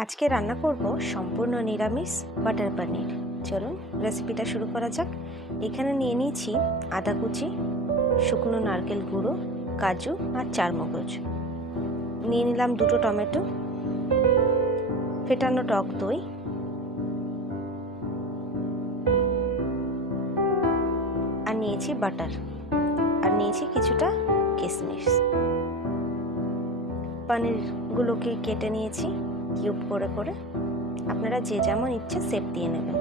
আজকে রান্না করব সম্পূর্ণ নিরামিষ বাটার পনির। চলুন, রেসিপিটা শুরু করা যাক। এখানে নিয়ে নিয়েছি আদা কুচি, শুকনো নারকেল গুঁড়ো, কাজু আর চার মগজ নিয়ে নিলাম দুটো টমেটো, ফেটানো টক দই। আর নিয়েছি বাটার। আর নিয়েছি কিছুটা কিশমিশ। পনিরগুলোকে কেটে নিয়েছি। কিউব করে করে আপনারা যে যেমন ইচ্ছে সেপ দিয়ে নেবেন।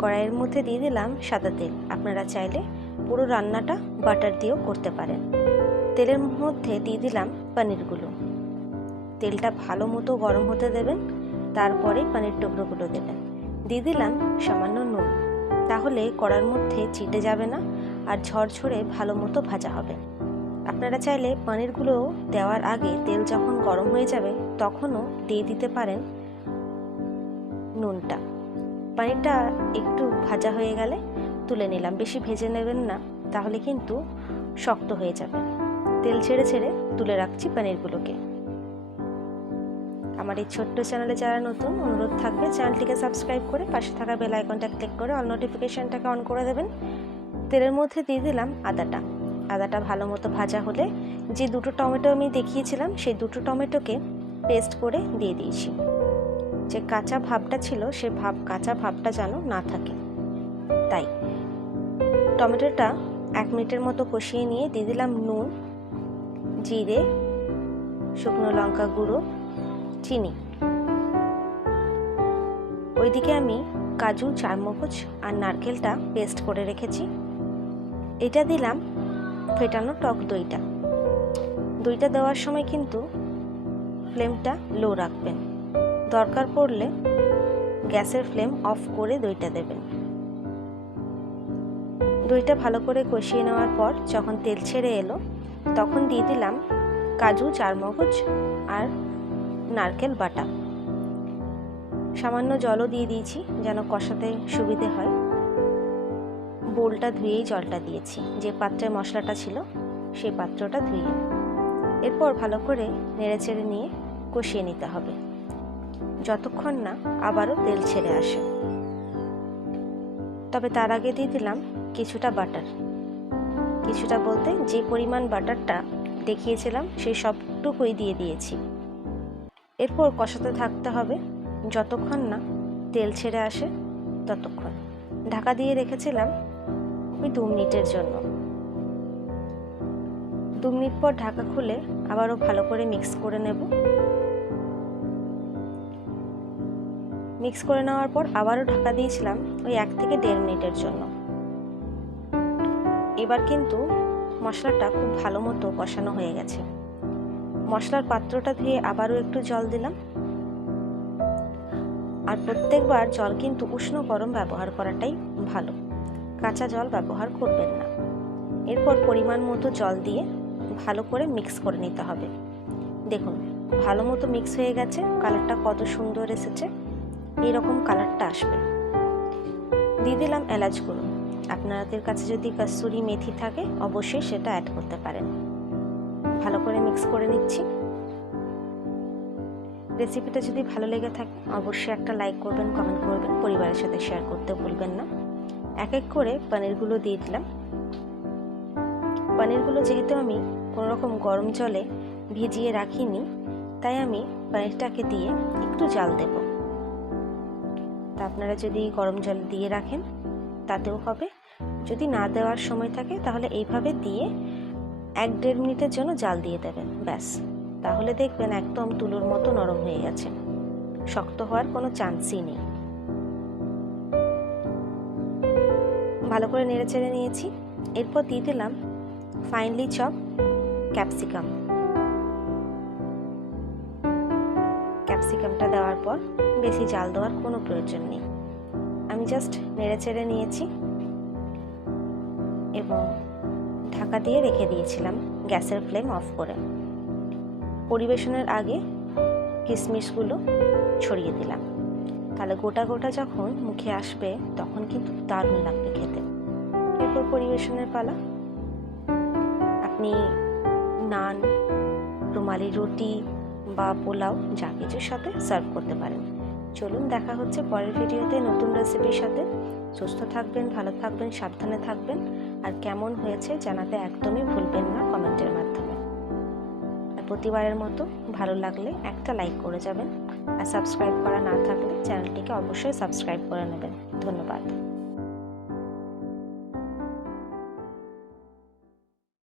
কড়াইয়ের মধ্যে দিয়ে দিলাম সাদা তেল। আপনারা চাইলে পুরো রান্নাটা বাটার দিয়েও করতে পারেন। তেলের মধ্যে দিয়ে দিলাম পনিরগুলো। তেলটা ভালো মতো গরম হতে দেবেন, তারপরে পনির টুকরোগুলো দেবেন। দিয়ে দিলাম সামান্য নুন। তাহলে কড়ার মধ্যে চিটে যাবে না আর ঝরঝরে ভালো মতো ভাজা হবে। আপনারা চাইলে পনিরগুলো দেওয়ার আগে তেল যখন গরম হয়ে যাবে, তখনও দিয়ে দিতে পারেন নুনটা। পনিরটা একটু ভাজা হয়ে গেলে তুলে নিলাম। বেশি ভেজে নেবেন না, তাহলে কিন্তু শক্ত হয়ে যাবে। তেল ছেড়ে ছেড়ে তুলে রাখছি পনিরগুলোকে। আমার এই ছোট্ট চ্যানেলে যারা নতুন, অনুরোধ থাকবে চ্যানেলটিকে সাবস্ক্রাইব করে পাশে থাকা বেল আইকনটা ক্লিক করে অল নোটিফিকেশানটাকে অন করে দেবেন। তেলের মধ্যে দিয়ে দিলাম আদাটা। আদাটা ভালো মতো ভাজা হলে যে দুটো টমেটো আমি দেখিয়েছিলাম, সেই দুটো টমেটোকে পেস্ট করে দিয়ে দিয়েছি। যে কাঁচা ভাবটা ছিল, সে ভাব, কাঁচা ভাবটা যেন না থাকে। তাই টমেটোটা এক মিনিটের মতো কষিয়ে নিয়ে দিয়ে দিলাম নুন, জিরে, শুকনো লঙ্কা গুঁড়ো, চিনি। ওইদিকে আমি কাজু, চারমগজ আর নারকেলটা পেস্ট করে রেখেছি। এটা দিলাম ফেটানো টক দইটা। দইটা দেওয়ার সময় কিন্তু ফ্লেমটা লো রাখবেন। দরকার পড়লে গ্যাসের ফ্লেম অফ করে দইটা দেবেন। দইটা ভালো করে কষিয়ে নেওয়ার পর যখন তেল ছেড়ে এলো, তখন দিয়ে দিলাম কাজু, চারমগজ আর নারকেল বাটা। সামান্য জলও দিয়ে দিয়েছি যেন কষাতে সুবিধে হয়। বোলটা ধুয়েই জলটা দিয়েছি। যে পাত্রে মশলাটা ছিল, সেই পাত্রটা ধুয়ে এরপর ভালো করে নেড়েচেড়ে নিয়ে কষিয়ে নিতে হবে। যতক্ষণ না আবারও তেল ছেড়ে আসে। তবে তার আগে দিয়ে দিলাম কিছুটা বাটার। কিছুটা বলতে যে পরিমাণ বাটারটা দেখিয়েছিলাম, সেই সবটুকুই দিয়ে দিয়েছি। এরপর কষাতে থাকতে হবে যতক্ষণ না তেল ছেড়ে আসে, ততক্ষণ। ঢাকা দিয়ে রেখেছিলাম ওই দু মিনিটের জন্য। দু মিনিট পর ঢাকা খুলে আবারও ভালো করে মিক্স করে নেব। মিক্স করে নেওয়ার পর আবারও ঢাকা দিয়েছিলাম ওই এক থেকে দেড় মিনিটের জন্য। এবার কিন্তু মশলাটা খুব ভালো মতো কষানো হয়ে গেছে। মশলার পাত্রটা ধুয়ে আবারও একটু জল দিলাম। আর প্রত্যেকবার জল কিন্তু উষ্ণ গরম ব্যবহার করাটাই ভালো। কাঁচা জল ব্যবহার করবেন না। এরপর পরিমাণ মতো জল দিয়ে ভালো করে মিক্স করে নিতে হবে। দেখুন, ভালো মতো মিক্স হয়ে গেছে কালারটা কত সুন্দর এসেছে। এরকম কালারটা আসবে। দিয়ে দিলাম এলাচ গুঁড়ো। আপনাদের কাছে যদি কস্তুরি মেথি থাকে, অবশ্যই সেটা অ্যাড করতে পারেন। ভালো করে মিক্স করে নিচ্ছি। রেসিপিটা যদি ভালো লেগে থাকে, অবশ্যই একটা লাইক করবেন কমেন্ট করবেন, পরিবারের সাথে শেয়ার করতে ভুলবেন না। এক এক করে পনিরগুলো দিয়ে দিলাম। পনিরগুলো যেহেতু আমি কোনো রকম গরম জলে ভিজিয়ে রাখিনি, তাই আমি পনিরটাকে দিয়ে একটু জাল দেব। তা আপনারা যদি গরম জল দিয়ে রাখেন, তাতেও হবে। যদি না দেওয়ার সময় থাকে, তাহলে এইভাবে দিয়ে এক দেড় মিনিটের জন্য জাল দিয়ে দেবেন, ব্যাস। তাহলে দেখবেন একদম তুলোর মতো নরম হয়ে গেছে। শক্ত হওয়ার কোনো চান্সই নেই। ভালো করে নেড়ে চেড়ে নিয়েছি। এরপর দিয়ে দিলাম ফাইনলি চপ ক্যাপসিকাম ক্যাপসিকামটা দেওয়ার পর বেশি জাল দেওয়ার কোনো প্রয়োজন নেই। আমি জাস্ট নেড়ে চেড়ে নিয়েছি। এবং ঢাকা দিয়ে রেখে দিয়েছিলাম গ্যাসের ফ্লেম অফ করে। পরিবেশনের আগে কিশমিশগুলো ছড়িয়ে দিলাম। তাহলে গোটা গোটা যখন মুখে আসবে, তখন কিন্তু দারুণ লাগবে খেতে। এরপর পরিবেশনের পালা। আপনি নান, রুমালি রুটি বা পোলাও, যা কিছুর সাথে সার্ভ করতে পারেন। চলুন দেখা হচ্ছে পরের ভিডিওতে নতুন রেসিপির সাথে। সুস্থ থাকবেন, ভালো থাকবেন, সাবধানে থাকবেন। আর কেমন হয়েছে জানাতে একদমই ভুলবেন না কমেন্টের মাধ্যমে। আর প্রতিবারের মতো ভালো লাগলে একটা লাইক করে যাবেন। আর সাবস্ক্রাইব করা না থাকলে চ্যানেলটিকে অবশ্যই সাবস্ক্রাইব করে নেবেন। ধন্যবাদ।